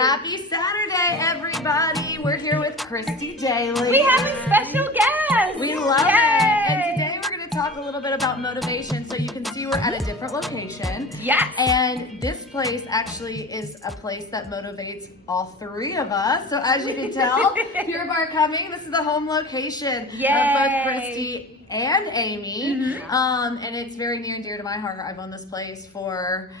Happy Saturday, everybody. We're here with Christy Daly. We have a special guest. We love Yay. it. And today we're going to talk a little bit about motivation. So you can see we're at a different location. Yes. And this place actually is a place that motivates all three of us. So as you can tell, Pure Barre Coming, this is the home location of both Christy and Amy. Mm-hmm. And it's very near and dear to my heart. I've owned this place for...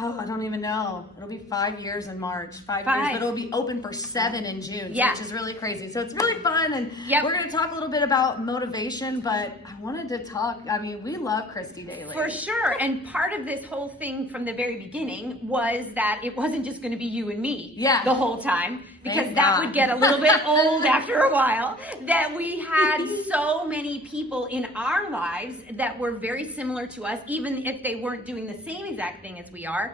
I don't even know. It'll be 5 years in March. 5 years, but it'll be open for 7 in June, which is really crazy. So it's really fun, and we're going to talk a little bit about motivation, but I wanted to talk, we love Christy Daly. For sure, and part of this whole thing from the very beginning was that it wasn't just going to be you and me the whole time, because that would get a little bit old after a while, that we had so many people in our lives that were very similar to us, even if they weren't doing the same exact thing as we are.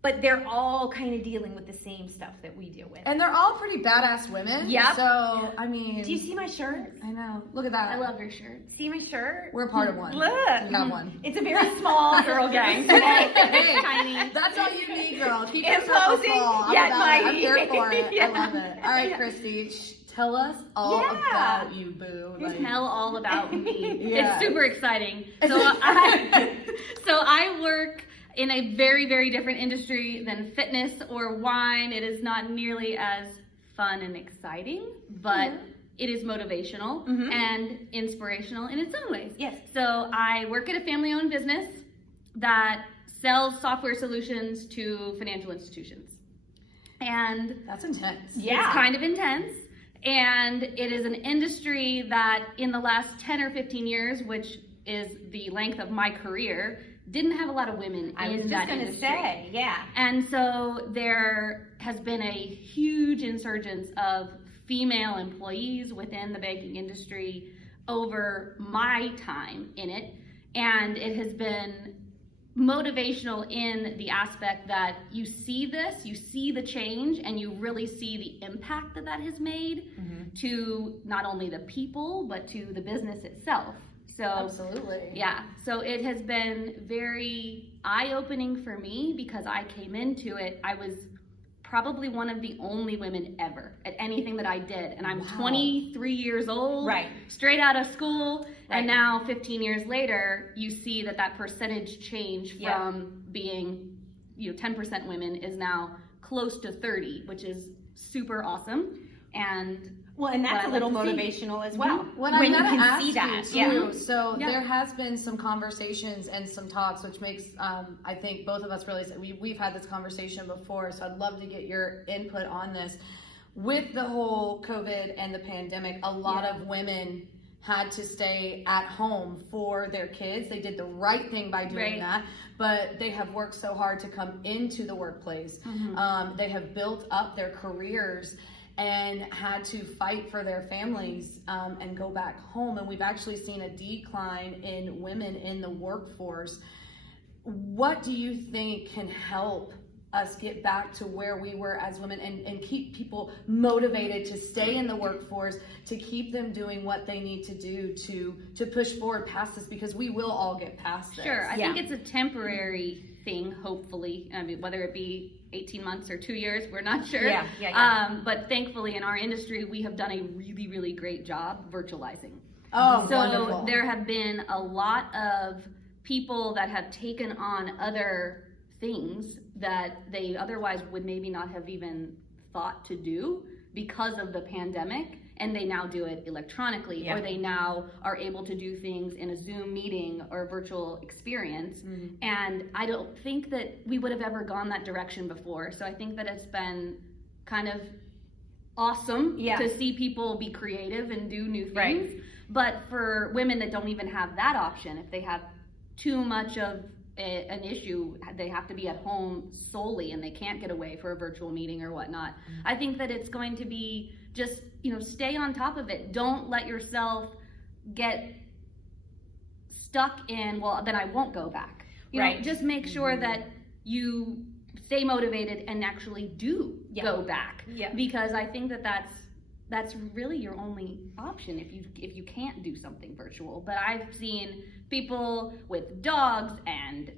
But they're all kind of dealing with the same stuff that we deal with. And they're all pretty badass women. Yeah. So, do you see my shirt? I know. Look at that. I love your shirt. See my shirt? We're a part of one. Look. We got one. It's a very small girl gang. Hey, tiny. That's all you need, girl. Keep Imposing, yourself yet I'm mighty. here for it. Yeah. I love it. All right, Christy, tell us all about you, boo. Tell all about me. Yeah. It's super exciting. So I work in a very, very different industry than fitness or wine. It is not nearly as fun and exciting, but it is motivational and inspirational in its own ways. Yes. So I work at a family-owned business that sells software solutions to financial institutions. And that's intense. it's kind of intense. And it is an industry that in the last 10 or 15 years, which is the length of my career, didn't have a lot of women in that industry. And so there has been a huge insurgence of female employees within the banking industry over my time in it. And it has been motivational in the aspect that you see this, you see the change, and you really see the impact that that has made to not only the people, but to the business itself. So, absolutely. Yeah. So it has been very eye-opening for me because I came into it, I was probably one of the only women ever at anything that I did. And I'm 23 years old, straight out of school. And now 15 years later, you see that percentage change from being, 10% women is now close to 30, which is super awesome. And that's a little motivational as well. When you can can see that. So there has been some conversations and some talks, which makes, I think both of us really, we've had this conversation before, so I'd love to get your input on this. With the whole COVID and the pandemic, a lot of women had to stay at home for their kids. They did the right thing by doing that, but they have worked so hard to come into the workplace. They have built up their careers and had to fight for their families and go back home. And we've actually seen a decline in women in the workforce. What do you think can help us get back to where we were as women and keep people motivated to stay in the workforce, to keep them doing what they need to do to push forward past this, because we will all get past this. Sure, I think it's a temporary thing, hopefully. Whether it be 18 months or 2 years, we're not sure. But thankfully in our industry, we have done a really, really great job virtualizing. So wonderful. There have been a lot of people that have taken on other things that they otherwise would maybe not have even thought to do because of the pandemic, and they now do it electronically, or they now are able to do things in a Zoom meeting or virtual experience. And I don't think that we would have ever gone that direction before. So I think that it's been kind of awesome to see people be creative and do new things. But for women that don't even have that option, if they have too much of an issue, they have to be at home solely and they can't get away for a virtual meeting or whatnot. I think that it's going to be just, stay on top of it. Don't let yourself get stuck in, well, then I won't go back. You know, just make sure that you stay motivated and actually do go back. Because I think that that's really your only option if you can't do something virtual. But I've seen people with dogs and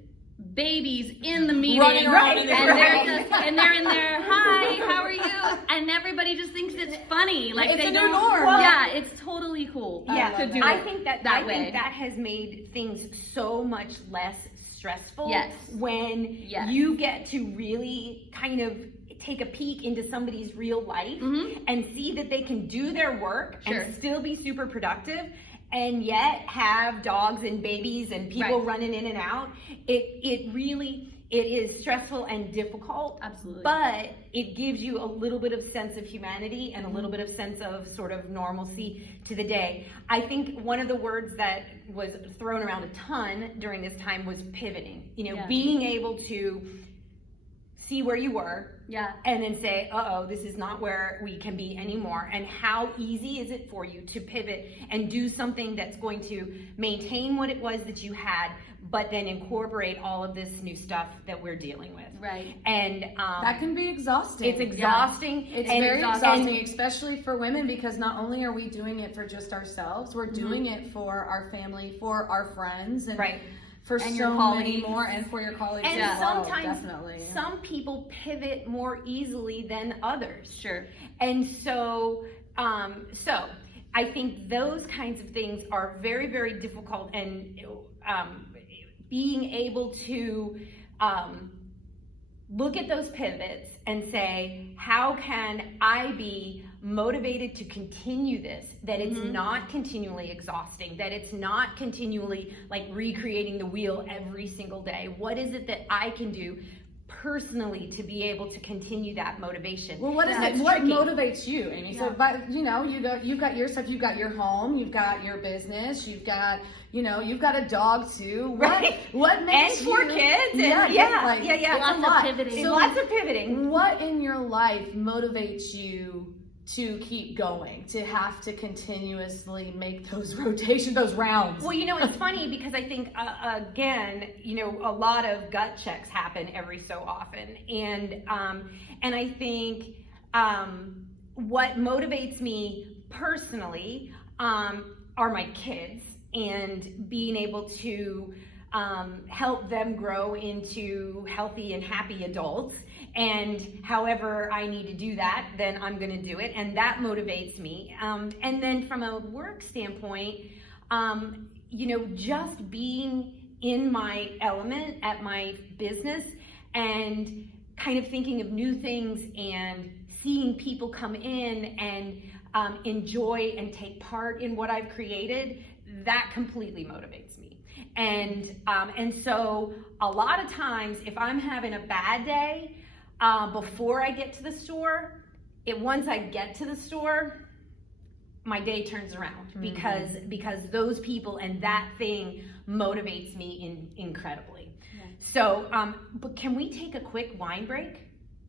babies in the meeting, Running around and right. they're in there, hi, how are you? And everybody just thinks it's funny. Like it's they a new don't. norm. Yeah, it's totally cool. Yeah, to do I it think that that way. think that has made things so much less stressful. Yes. When Yes. you get to really kind of take a peek into somebody's real life and see that they can do their work and still be super productive, and yet have dogs and babies and people running in and out. It is stressful and difficult. Absolutely. But it gives you a little bit of sense of humanity and a little bit of sense of sort of normalcy to the day. I think one of the words that was thrown around a ton during this time was pivoting. Being able to see where you were. Yeah. And then say, this is not where we can be anymore. And how easy is it for you to pivot and do something that's going to maintain what it was that you had, but then incorporate all of this new stuff that we're dealing with. Right. And that can be exhausting. it's exhausting. It's and very exhausting, especially for women, because not only are we doing it for just ourselves, we're doing it for our family, for our friends, and for and so your many colleagues. more, and for your colleagues And as well, sometimes definitely. some people pivot more easily than others. Sure. And so I think those kinds of things are very, very difficult, and being able to look at those pivots and say, how can I be motivated to continue this, that it's not continually exhausting, that it's not continually like recreating the wheel every single day. What is it that I can do personally to be able to continue that motivation? Well, what is it? What motivates you, Amy? So, but you've got your stuff. You've got your home. You've got your business. You've got a dog too. What makes and 4 kids? And Lots of pivoting. So lots of pivoting. What in your life motivates you to keep going, to have to continuously make those rotations, those rounds? Well, it's funny because I think, again, a lot of gut checks happen every so often. And I think what motivates me personally are my kids, and being able to help them grow into healthy and happy adults. And however I need to do that, then I'm going to do it. And that motivates me. And then from a work standpoint, just being in my element at my business and kind of thinking of new things and seeing people come in and enjoy and take part in what I've created, that completely motivates me. And so a lot of times, if I'm having a bad day, before I get to the store, once I get to the store, my day turns around because those people and that thing motivates me incredibly. Yeah. So, but can we take a quick wine break?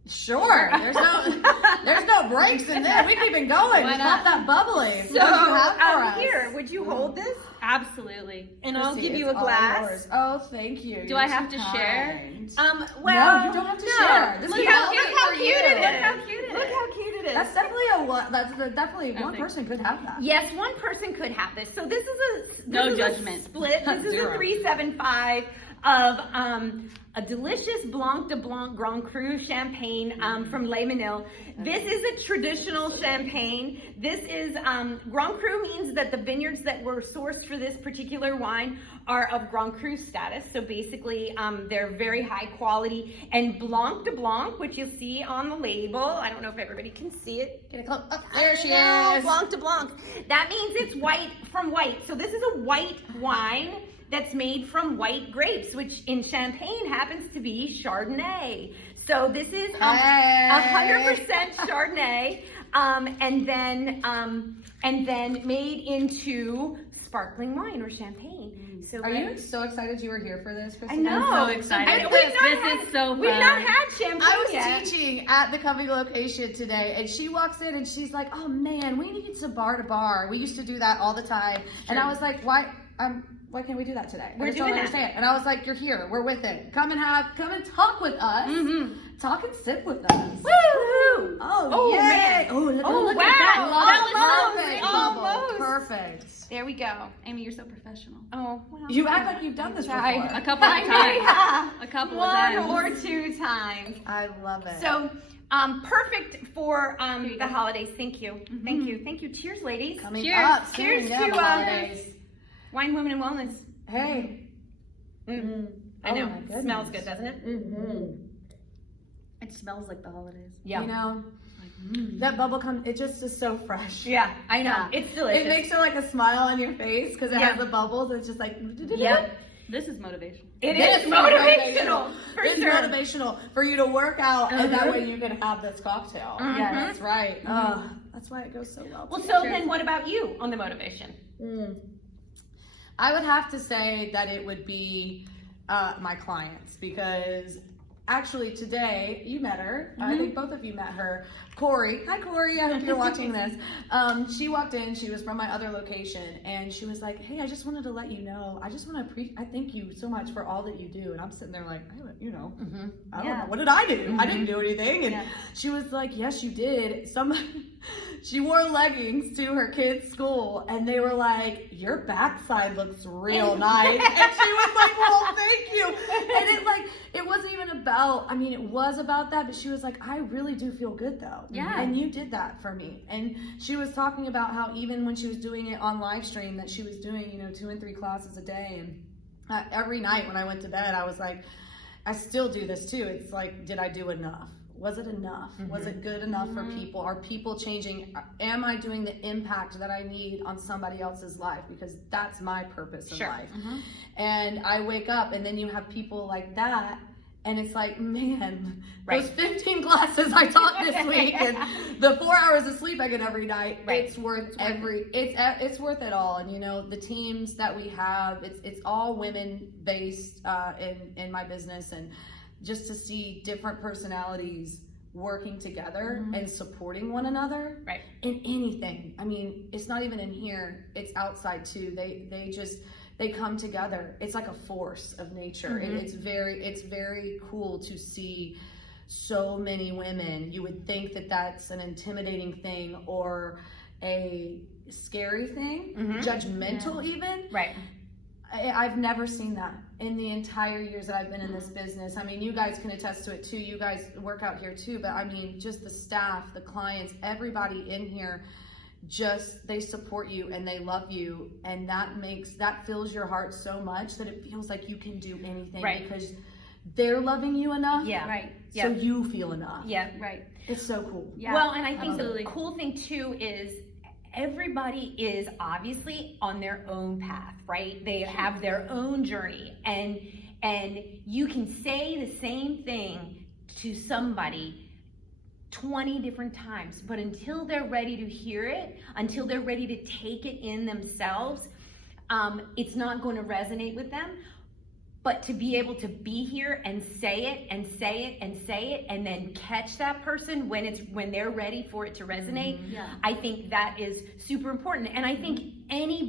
Sure. There's no breaks in there. We keep it going. It's not that bubbly. So, what do you have for us? Here, would you hold this? Absolutely. And I'll give you a glass. Oh, thank you. Do I have to share? Well, no, you don't have to share. Look how cute it is. Look how cute it is. That's definitely one person could have that. Yes, one person could have this. So this is a no judgment split. This is a 375 of a delicious Blanc de Blanc Grand Cru champagne from Les Menil. This is a traditional champagne. This is, Grand Cru means that the vineyards that were sourced for this particular wine are of Grand Cru status. So basically, they're very high quality. And Blanc de Blanc, which you'll see on the label, I don't know if everybody can see it. Get it close. Oh, there she is. Blanc de Blanc. That means it's white from white. So this is a white wine that's made from white grapes, which in Champagne happens to be Chardonnay. So this is 100% Chardonnay, and then made into sparkling wine or champagne. So are you so excited you were here for this, Kristen? I know. I'm so excited. This is so fun. We've not had champagne I was teaching at the Covey location today, and she walks in and she's like, "Oh man, we need some bar to bar. We used to do that all the time." Sure. And I was like, "Why can't we do that today?" We're doing that. And I was like, "You're here. We're with it. Come and talk with us. Talk and sip with us." Woo! 2. Oh, yay. Man. Oh, look Oh, at wow. that. Almost. Perfect. There we go. Amy, you're so professional. Oh, well. You act like you've done this before. A couple of times. A couple of times. 1 or 2 times. I love it. So, perfect for the holidays. Thank you. Thank you. Thank you. Cheers, ladies. Coming Cheers. up soon, Cheers yeah, to the holidays. Wine, Women, and Wellness. Hey. I know. Oh my goodness. Smells good, doesn't it? Mm-hmm. It smells like the holidays. Yeah. You know, that bubble gum, it just is so fresh. Yeah, I know. Yeah. It's delicious. It makes it like a smile on your face because it has the bubbles. It's just like, Yep. This is motivation. It This is motivational. For It's sure. motivational for you to work out, and that way you can have this cocktail. Mhm. That's right. Oh, that's why it goes so well. Well, together. so then what about you on the motivation? I would have to say that it would be my clients, because actually today you met her. I think both of you met her. Corey. Hi, Corey. I hope you're watching this. She walked in. She was from my other location, and she was like, "Hey, I just wanted to let you know. I just want to I thank you so much for all that you do." And I'm sitting there like, I don't know. What did I do? I didn't do anything. And she was like, "Yes, you did." She wore leggings to her kids' school, and they were like, "Your backside looks real nice." And she was like, "Well, thank you." And it wasn't even about, I mean, it was about that, but she was like, "I really do feel good though." Yeah. And you did that for me. And she was talking about how even when she was doing it on live stream, that she was doing, 2 and 3 classes a day. And every night when I went to bed, I was like, I still do this too. It's like, did I do enough? Was it enough? Was it good enough for people? Are people changing? Am I doing the impact that I need on somebody else's life? Because that's my purpose in life. And I wake up, and then you have people like that, and it's like, man, those 15 classes I taught this week, and the 4 hours of sleep I get every night, it's worth it's worth it all. And the teams that we have, it's all women based in my business, and just to see different personalities working together and supporting one another in anything. I mean, it's not even in here, it's outside too. They come together. It's like a force of nature. It's very cool to see so many women. You would think that that's an intimidating thing or a scary thing, judgmental even. Right. I've never seen that in the entire years that I've been in this business. I mean, you guys can attest to it too. You guys work out here too, but I mean, just the staff, the clients, everybody in here, they support you and they love you, and that fills your heart so much that it feels like you can do anything because they're loving you enough. Yeah. Right. So you feel enough. Yeah. Right. It's so cool. Yeah. Well, and I think absolutely. the cool thing too is everybody is obviously on their own path, right? They have their own journey, and you can say the same thing to somebody 20 different times, but until they're ready to hear it, until they're ready to take it in themselves, it's not going to resonate with them. But to be able to be here and say it and say it and say it, and then catch that person when they're ready for it to resonate, I think that is super important. And I think any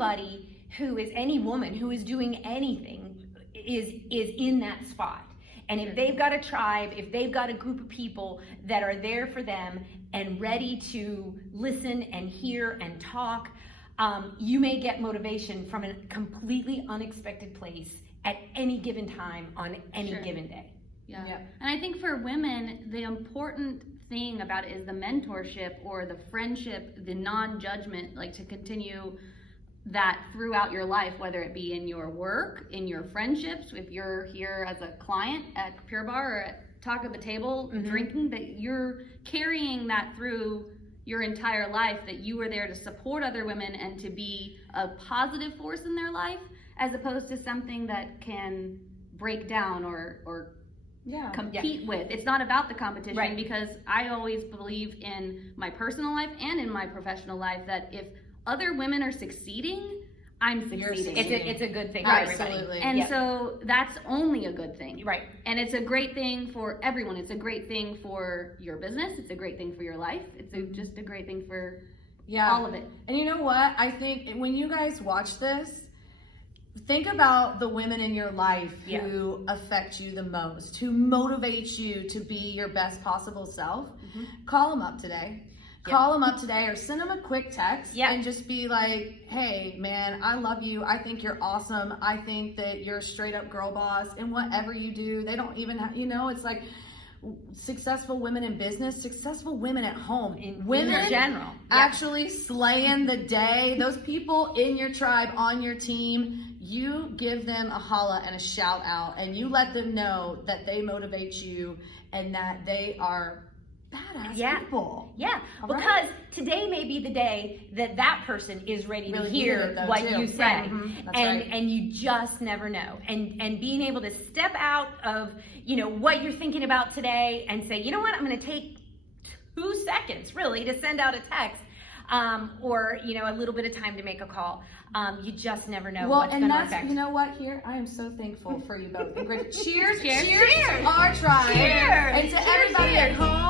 woman who is doing anything is in that spot. And if they've got a tribe, if they've got a group of people that are there for them and ready to listen and hear and talk, you may get motivation from a completely unexpected place at any given time on any given day. Yeah. And I think for women, the important thing about it is the mentorship or the friendship, the non-judgment, like to continue that throughout your life, whether it be in your work, in your friendships, if you're here as a client at Pure Barre or at Talk at the Table drinking, that you're carrying that through your entire life, that you are there to support other women and to be a positive force in their life, as opposed to something that can break down or compete with. It's not about the competition, because I always believe in my personal life and in my professional life that if other women are succeeding, I'm succeeding. It's a good thing for Absolutely. everybody. And so that's only a good thing. Right. And it's a great thing for everyone. It's a great thing for your business. It's a great thing for your life. It's just a great thing for all of it. And you know what? I think when you guys watch this, think about the women in your life who affect you the most, who motivate you to be your best possible self. Call them up today. Call them up today or send them a quick text and just be like, hey, man, I love you. I think you're awesome. I think that you're a straight up girl boss and whatever you do, they don't even have, it's like successful women in business, successful women at home, women in general, actually slaying the day. Those people in your tribe, on your team, you give them a holla and a shout out and you let them know that they motivate you and that they are badass people. Yeah, because today may be the day that person is ready to hear what you say. And you just never know. And being able to step out of, what you're thinking about today and say, you know what, I'm going to take 2 seconds really to send out a text. Or a little bit of time to make a call. You just never know what's going to affect. You know what? Here, I am so thankful for you both. Cheers, cheers, our tribe, and to everybody at home.